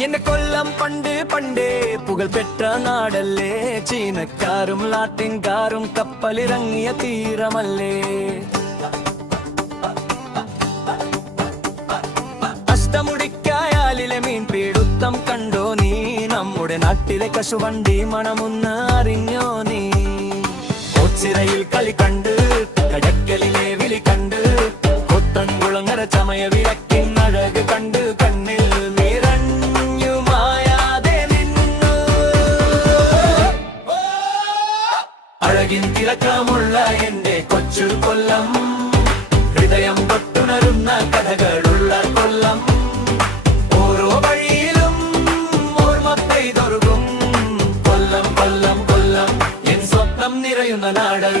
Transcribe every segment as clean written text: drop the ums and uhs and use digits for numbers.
എന്റെ കൊല്ലം പണ്ട് പണ്ടേ പുകൾ പെറ്റ നാടല്ലേ, ചീനക്കാരും ലാറ്റിൻകാരും കപ്പലിറങ്ങിയ തീരമല്ലേ. അഷ്ടമുടിക്കായാലിലെ മീൻ പീടുത്തം കണ്ടോ നീ, നമ്മുടെ നാട്ടിലെ കശുവണ്ടി മണമൊന്ന് അറിഞ്ഞോ നീ. ഓച്ചിറയിൽ കളി കണ്ട്, കടക്കലിലെ വിളി കണ്ട്, കൊത്തൻകുളങ്ങര ചമയ വിളക്കിൻ അഴക് കണ്ട് കണ്ണിൽ നിറഞ്ഞു മായാതെ നിന്നു. അഴകിൻ തിളക്കമുള്ള എന്റെ കൊച്ചു കൊല്ലം, ഹൃദയം തൊട്ടുണരുന്ന കഥകളുള്ള കൊല്ലം. ഓരോ വഴിയിലും ഓർമ്മ പെയ്തൊരുകും കൊല്ലം കൊല്ലം കൊല്ലം, എൻ സ്വപ്നം നിറയുന്ന നാട്.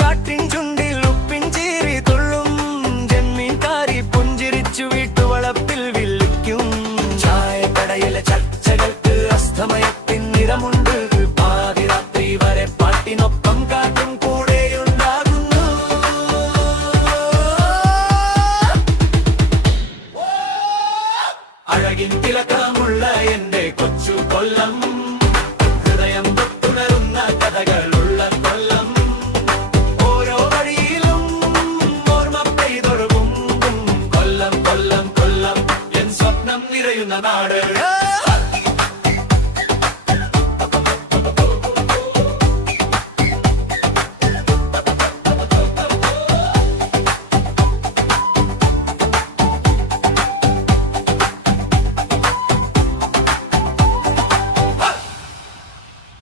കാട്ടിൻ ചുണ്ടിൽ ഉപ്പിൻ ചീറി തുള്ളും, ജന്മീൻകാരി പുഞ്ചിരിച്ചു വീട്ടുവളപ്പിൽ വിളിക്കും. ചായക്കടയിലെ ചർച്ചകൾക്ക് അസ്തമയത്തിൻ നിറമുണ്ട്, പാതിരാത്രി വരെ പാട്ടിനൊപ്പം കാട്ടും കൂടെയുണ്ടാകുന്നു. അഴകിൻ തിളക്കമുള്ള എന്റെ കൊച്ചു കൊല്ലം, ഹൃദയം തൊട്ടുണരുന്ന കഥകളുള്ള കൊല്ലം. കൊല്ലം കൊല്ലം കൊല്ലം, എൻ സ്വപ്നം നിറയുന്ന നാട്.